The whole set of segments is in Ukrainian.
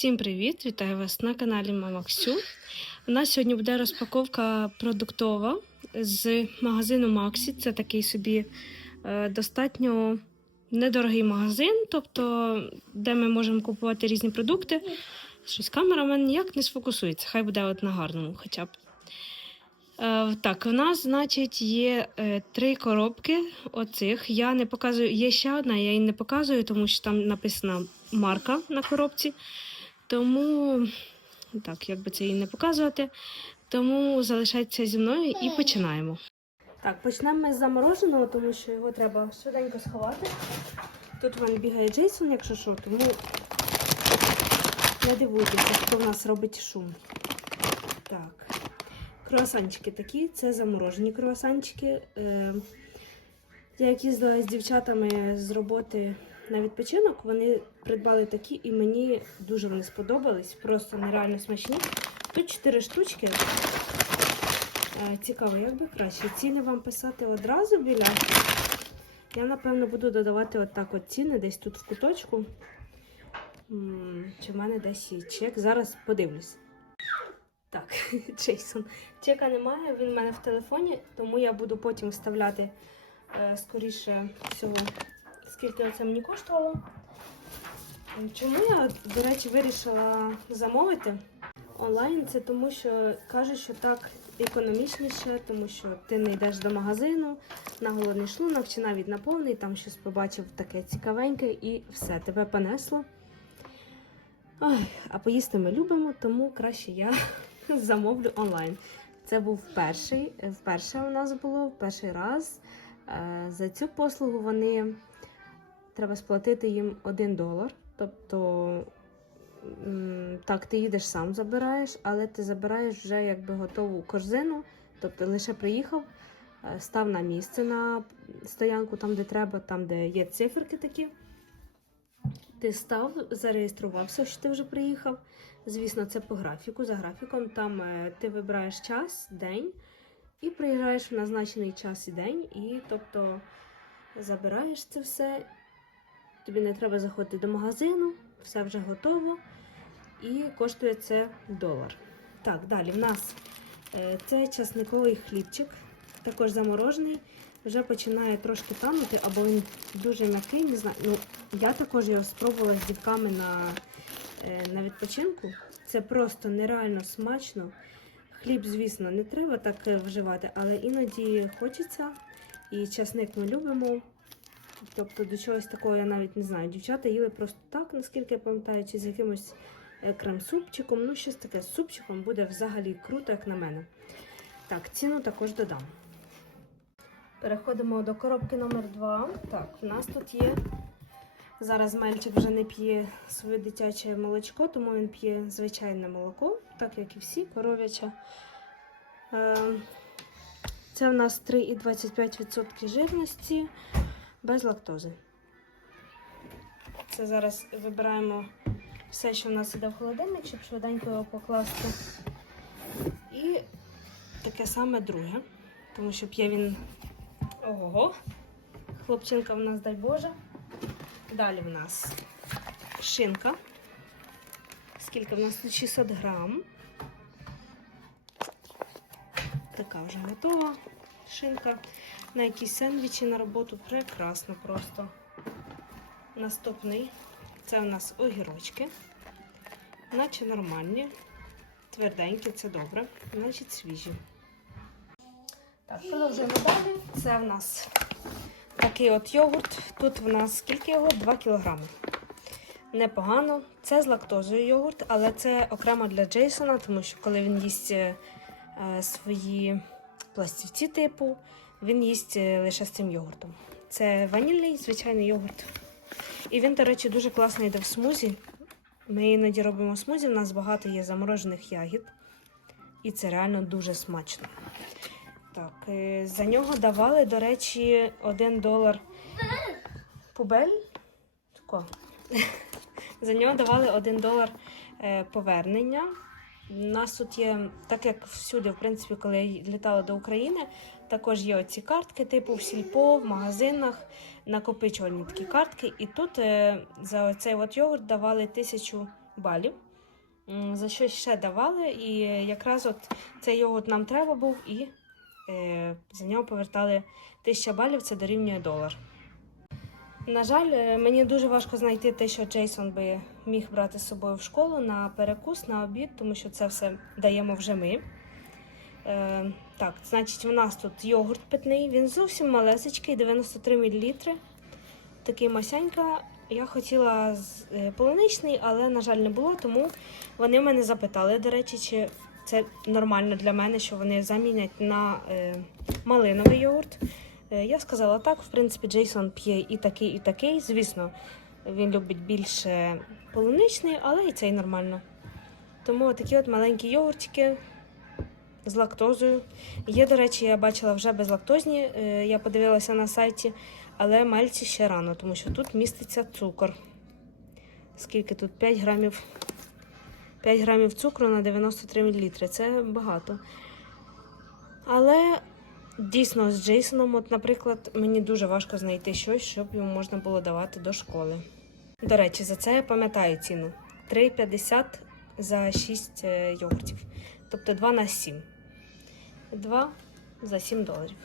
Всім привіт! Вітаю вас на каналі Мама Ксю. У нас сьогодні буде розпаковка продуктова з магазину Максі. Це такий собі е, достатньо недорогий магазин, тобто, де ми можемо купувати різні продукти. Щось камера в мене ніяк не сфокусується. Хай буде от на гарному хоча б. Е, так, у нас, значить, є е, три коробки оцих. Я не показую, є ще одна, я її не показую, тому що там написана марка на коробці. Тому, так, як би це її не показувати. Тому залишайтеся зі мною і починаємо. Так, почнемо ми з замороженого, тому що його треба швиденько сховати. Тут мене бігає Джейсон, якщо що, тому не дивуйтеся, хто в нас робить шум. Так. Круасанчики такі, це заморожені круасанчики. Е, Я як з дівчатами з роботи на відпочинок, вони придбали такі і мені дуже вони сподобались, просто нереально смачні. Тут 4 штучки. Е, Цікаво, як би краще. Ціни вам писати одразу біля. Я, напевно, буду додавати отак от ціни десь тут в куточку. Чи в мене десь є чек? Зараз подивлюсь. Так, Джейсон. Чека немає, він в мене в телефоні, тому я буду потім вставляти е, скоріше всього, скільки це мені коштувало. Чому я, до речі, вирішила замовити онлайн? Це тому, що кажуть, що так економічніше, тому що ти не йдеш до магазину на голодний шлунок чи навіть на повний, там щось побачив таке цікавеньке і все, тебе понесло. Ой, а поїсти ми любимо, тому краще я замовлю онлайн. Це був перший, вперше у нас було, в перший раз. Е, За цю послугу вони треба сплатити їм 1 долар. Тобто, так, ти їдеш сам забираєш, але ти забираєш вже якби готову корзину. Тобто лише приїхав, е, став на місце на стоянку, там, де треба, там, де є циферки такі. Ти став, зареєструвався, що ти вже приїхав. Звісно, це по графіку. За графіком там е, ти вибираєш час, день і приїжджаєш в назначений час і день, і тобто забираєш це все. Тобі не треба заходити до магазину, все вже готово. І коштує це долар. Так, далі в нас е, це часниковий хлібчик, також заморожений. Вже починає трошки танути, або він дуже м'який, не знаю. Ну, я також його спробувала з дівками на, е, на відпочинку. Це просто нереально смачно. Хліб, звісно, не треба так е, вживати, але іноді хочеться. І часник ми любимо. Тобто до чогось такого я навіть не знаю. Дівчата їли просто так, наскільки я пам'ятаю, чи з якимось е, крем-супчиком. Ну, щось таке з супчиком буде взагалі круто, як на мене. Так, ціну також додам. Переходимо до коробки номер 2 Так, у нас тут є. Зараз мальчик вже не п'є своє дитяче молочко, тому він п'є звичайне молоко, так як і всі, коров'яче. Е, Це в нас 3,25% жирності без лактози. Це зараз вибираємо все, що в нас іде в холодильник, щоб швиденько його покласти. І таке саме друге, тому що п'є він ого. Хлопчинка в нас, дай Боже. Далі в нас шинка. Скільки в нас тут 600 грам. Така вже готова шинка. На якісь сендвічі на роботу. Прекрасно просто. Наступний це у нас огірочки. Наче нормальні. Тверденькі, це добре. Значить свіжі. Так, продовжуємо далі. Це в нас такий от йогурт. Тут в нас скільки його? 2 кілограми. Непогано. Це з лактозою йогурт, але це окремо для Джейсона, тому що коли він їсть е, свої пластівці типу, він їсть е, лише з цим йогуртом. Це ванільний, звичайний йогурт. І він, до речі, дуже класно йде в смузі. Ми іноді робимо смузі, в нас багато є заморожених ягід. І це реально дуже смачно. Так, е, за нього давали, до речі, 1 долар пубель. Тако. За нього давали 1 долар е, повернення. У нас тут є, так як всюди, в принципі, коли я літала до України, також є оці картки, типу в сільпо, в магазинах, накопичувальні такі картки. І тут е, за цей от йогурт давали тисячу балів. за що ще давали. І якраз от цей йогурт нам треба був, і е, за нього повертали 1000 балів, це дорівнює долар. На жаль, е, мені дуже важко знайти те, що Джейсон би міг брати з собою в школу на перекус, на обід, тому що це все даємо вже ми. Е, так, значить, у нас тут йогурт питний, він зовсім малесечкий, 93 мл. Такий масянька. Я хотіла е, полуничний, але, на жаль, не було, тому вони мене запитали, до речі, чи це нормально для мене, що вони замінять на е, малиновий йогурт. Е, Я сказала так, в принципі, Джейсон п'є і такий, і такий. Звісно, він любить більше полуничний, але і цей нормально. Тому такі от маленькі йогуртики з лактозою. Є, до речі, я бачила вже безлактозні, е, я подивилася на сайті, але мальці ще рано, тому що тут міститься цукор. Скільки тут? 5 грамів. 5 грамів цукру на 93 мл. Це багато. Але дійсно з Джейсоном, от, наприклад, мені дуже важко знайти щось, щоб йому можна було давати до школи. До речі, за це я пам'ятаю ціну: 3,50 за 6 е, йогуртів. Тобто 2 на 7. 2 за 7 доларів.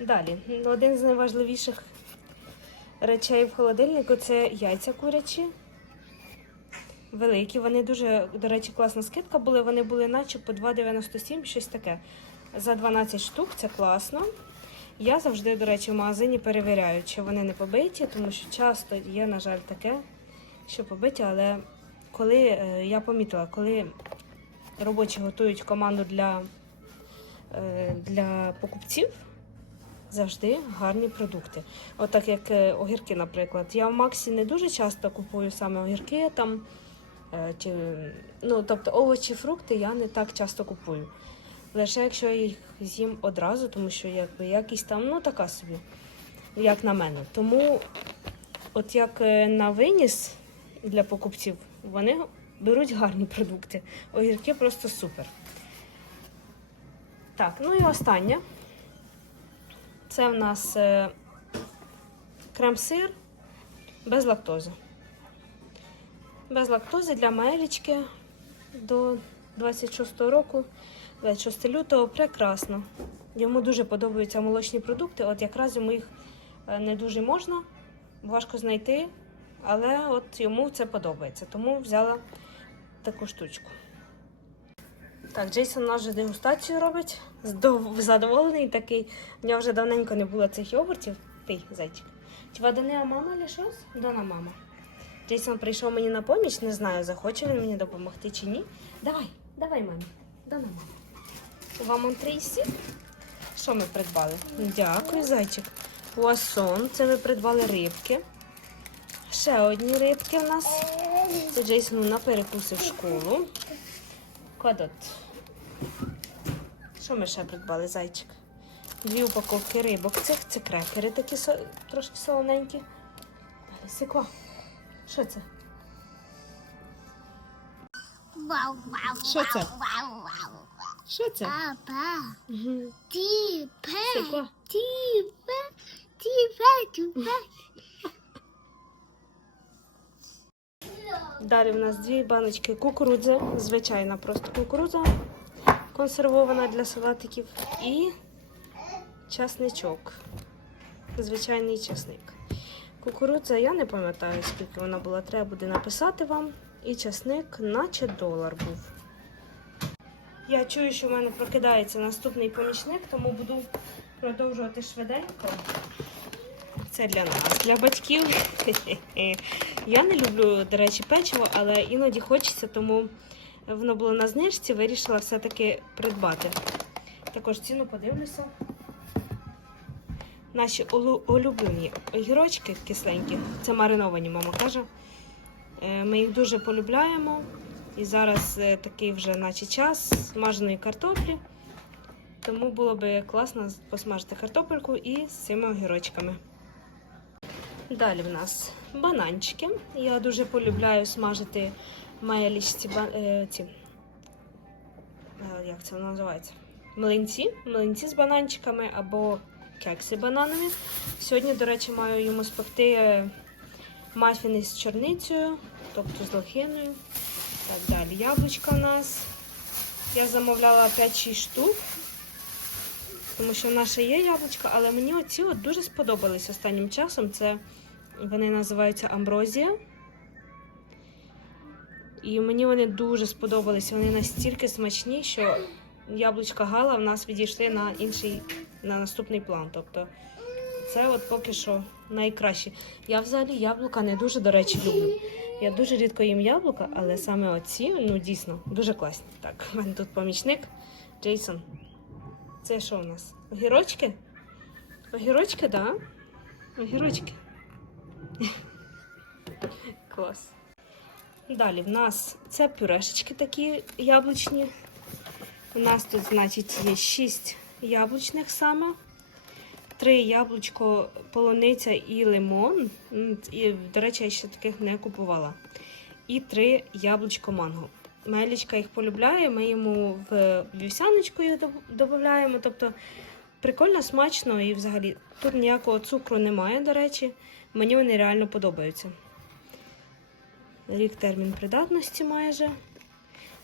Далі, один з найважливіших речей в холодильнику це яйця курячі. Великі. Вони дуже, до речі, класна скидка були. Вони були наче по 2,97, щось таке. За 12 штук це класно. Я завжди, до речі, в магазині перевіряю, чи вони не побиті, тому що часто є, на жаль, таке, що побиті, але коли е, я помітила, коли робочі готують команду для, е, для покупців, завжди гарні продукти. Отак як е, огірки, наприклад. Я в Максі не дуже часто купую саме огірки там. е, Чи, ну, тобто овочі, фрукти я не так часто купую. Лише якщо я їх з'їм одразу, тому що якби якісь там, ну така собі, як на мене. Тому, от як на виніс для покупців, вони беруть гарні продукти. Огірки просто супер. Так, ну і останнє. Це в нас е, крем-сир без лактози. Без лактози для Маелічки до 26 року, 26 лютого, прекрасно. Йому дуже подобаються молочні продукти. От якраз йому їх е, не дуже можна, важко знайти, але от йому це подобається. Тому взяла таку штучку. Так, Джейсон наш же дегустацію робить. Здов- Задоволений такий. У нього вже давненько не було цих йогуртів. Ти, зайчик. Чи донила мама чи щось? Дона мама. Джейсон прийшов мені на поміч, не знаю, захоче він мені допомогти чи ні. Давай, давай, мамі. Дона мама. Вам он трейсі? Що ми придбали? Дякую, зайчик. Пуасон. Це ми придбали рибки. Ще одні рибки в нас. Це на перекуси в школу. Кодот. Що ми ще придбали, зайчик? Дві упаковки рибок. Цих це крекери такі трошки солоненькі. Далі, Сико. Що це? Що це? Що це? Папа, тіпе, Сико. тіпе, тіпе, тіпе. Далі в нас дві баночки кукурудзи, звичайна просто кукурудза, консервована для салатиків, і часничок. Звичайний часник. Кукурудза, я не пам'ятаю, скільки вона була, треба буде написати вам. І часник, наче долар був. Я чую, що в мене прокидається наступний помічник, тому буду продовжувати швиденько. Це для нас, для батьків. Я не люблю, до речі, печиво, але іноді хочеться, тому воно було на знижці, вирішила все-таки придбати. Також ціну подивлюся. Наші улюблені огірочки кисленькі, це мариновані, мама каже. Е, Ми їх дуже полюбляємо. І зараз е, такий вже наче час смаженої картоплі. Тому було би класно посмажити картопельку і з цими огірочками. Далі в нас бананчики. Я дуже полюбляю смажити ба- е, ці. е, Як це воно називається? Млинці. Млинці з бананчиками або кекси бананові. Сьогодні, до речі, маю йому спекти е, мафіни з чорницею, тобто з лохиною. Так, далі. Яблучка у нас. Я замовляла 5-6 штук. Тому що в нас є яблучка, але мені оці от дуже сподобались останнім часом. Це вони називаються Амброзія. І мені вони дуже сподобались. Вони настільки смачні, що яблучка Гала в нас відійшли на інший, на наступний план. Тобто це от поки що найкраще. Я взагалі яблука не дуже, до речі, люблю. Я дуже рідко їм яблука, але саме оці, ну дійсно, дуже класні. Так, в мене тут помічник Джейсон. Це що у нас? Огірочки? Огірочки? Да? Огірочки. Клас. Далі в нас це пюрешечки такі яблучні. У нас тут, значить, є 6 яблучних саме. Три яблучко, полуниця і лимон. І, до речі, я ще таких не купувала. І три яблучко манго. Мелічка їх полюбляє, ми йому в вівсяночку їх додаємо. Тобто прикольно, смачно і взагалі тут ніякого цукру немає, до речі. Мені вони реально подобаються. Рік термін придатності майже.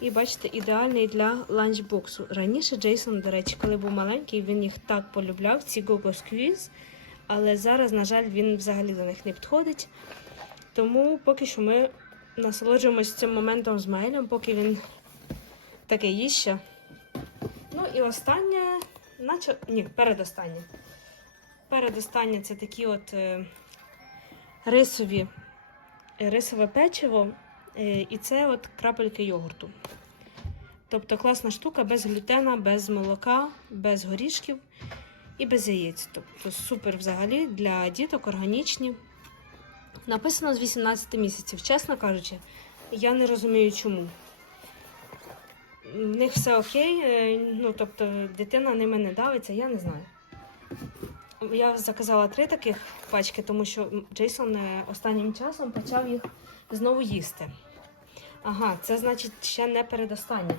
І бачите, ідеальний для ланчбоксу. Раніше Джейсон, до речі, коли був маленький, він їх так полюбляв, ці Go-Go Squeeze, але зараз, на жаль, він взагалі до них не підходить. Тому поки що ми насолоджуємося цим моментом з Маелем, поки він таке їсть ще. Ну і останнє, наче. Ні, передостаннє. Передостаннє це такі от е, рисові, рисове печиво. Е, І це от крапельки йогурту. Тобто класна штука без глютена, без молока, без горішків і без яєць. Тобто супер взагалі для діток органічні. Написано з 18 місяців. Чесно кажучи, я не розумію чому. В них все окей, е, ну тобто дитина ними не давиться, я не знаю. Я заказала три таких пачки, тому що Джейсон е, останнім часом почав їх знову їсти. Ага, це значить ще не передостаннє.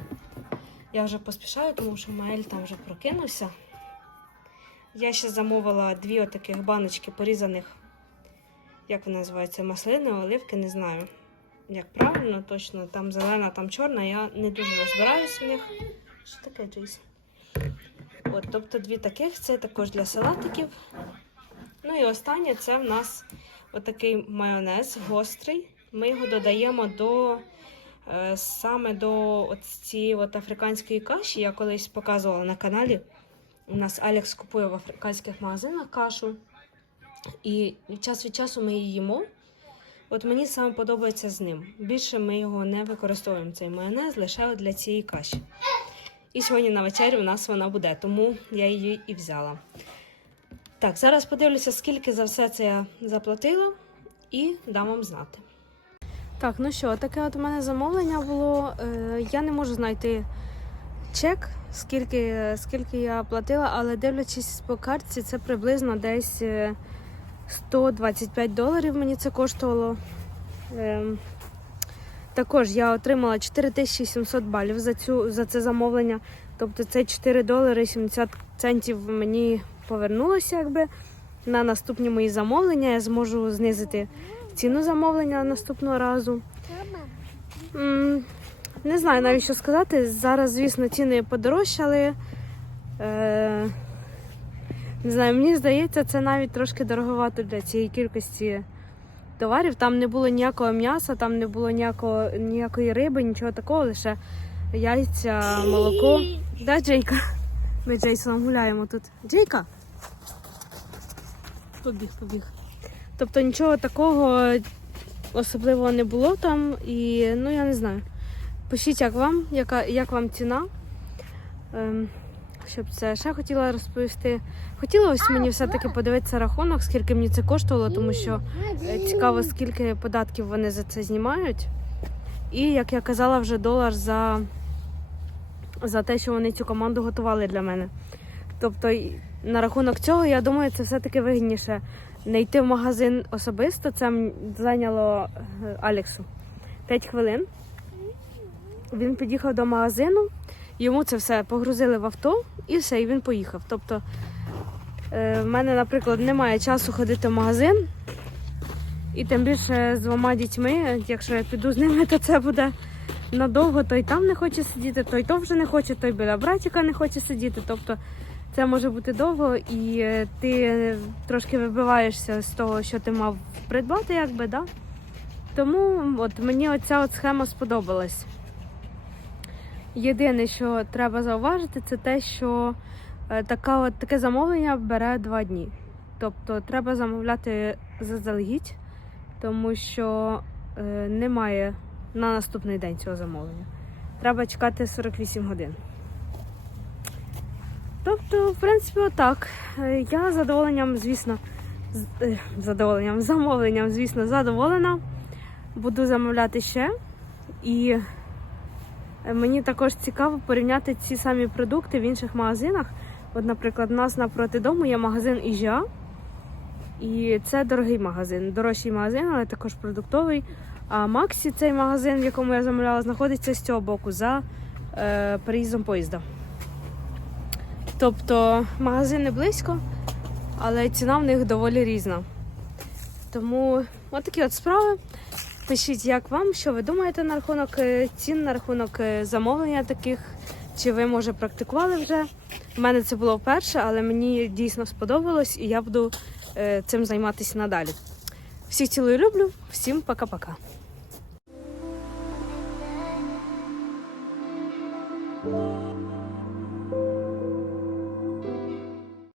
Я вже поспішаю, тому що Маель там вже прокинувся. Я ще замовила дві отаких баночки порізаних, як вони називаються, маслини, оливки, не знаю. Як правильно, точно, там зелена, там чорна, я не дуже розбираюсь в них. Що таке, Джейсон? От, тобто дві таких, це також для салатиків. Ну і останнє це в нас отакий майонез гострий. Ми його додаємо до е, саме до цієї от африканської каші. Я колись показувала на каналі. У нас Алекс купує в африканських магазинах кашу. І час від часу ми її їмо. От мені саме подобається з ним. Більше ми його не використовуємо, цей майонез, лише для цієї каші. І сьогодні на вечерю у нас вона буде, тому я її і взяла. Так, зараз подивлюся, скільки за все це я заплатила, і дам вам знати. Так, ну що, таке от у мене замовлення було. Е, я не можу знайти чек, скільки, скільки я платила, але дивлячись по картці, це приблизно десь е, 125 доларів мені це коштувало. Ем, також я отримала 4700 балів за, цю, за це замовлення. Тобто це 4 долари 70 центів мені повернулося якби. На наступні мої замовлення я зможу знизити ціну замовлення наступного разу. Не знаю навіть що сказати. Зараз, звісно, ціни подорожчали. Не знаю, мені здається, це навіть трошки дороговато для цієї кількості товарів. Там не було ніякого м'яса, там не було ніякого, ніякої риби, нічого такого, лише яйця, молоко. Да, Джейка? Ми з Джейсоном гуляємо тут. Джейка? Побіг, побіг. Тобто нічого такого особливого не було там і ну я не знаю. Пишіть, як вам, яка, як вам ціна. Ем, щоб це ще хотіла розповісти. Хотіла ось мені все-таки подивитися рахунок, скільки мені це коштувало, тому що е, цікаво, скільки податків вони за це знімають. І, як я казала, вже долар за, за те, що вони цю команду готували для мене. Тобто, на рахунок цього, я думаю, це все-таки вигідніше не йти в магазин особисто. Це зайняло е, Алексу 5 хвилин. Він під'їхав до магазину, йому це все погрузили в авто і все, і він поїхав. Тобто, е, в мене, наприклад, немає часу ходити в магазин. І тим більше з двома дітьми, якщо я піду з ними, то це буде надовго той там не хоче сидіти, той то вже не хоче, той біля братіка не хоче сидіти. Тобто це може бути довго, і е, ти трошки вибиваєшся з того, що ти мав придбати, якби, да? Тому от мені оця от схема сподобалась. Єдине, що треба зауважити, це те, що е, така от, таке замовлення бере два дні. Тобто треба замовляти заздалегідь, тому що е, немає на наступний день цього замовлення. Треба чекати 48 годин. Тобто, в принципі, отак. Е, Я задоволенням, звісно, з е, задоволенням, замовленням, звісно, задоволена. Буду замовляти ще. І мені також цікаво порівняти ці самі продукти в інших магазинах. От, наприклад, у нас напроти дому є магазин Іжа. І це дорогий магазин, дорожчий магазин, але також продуктовий. А Максі, цей магазин, в якому я замовляла, знаходиться з цього боку за е, переїздом поїзда. Тобто магазини близько, але ціна в них доволі різна. Тому отакі от справи. Пишіть, як вам, що ви думаєте на рахунок е, цін, на рахунок е, замовлення таких, чи ви, може, практикували вже. У мене це було вперше, але мені дійсно сподобалось і я буду е, цим займатися надалі. Всіх цілую люблю, всім пока-пока.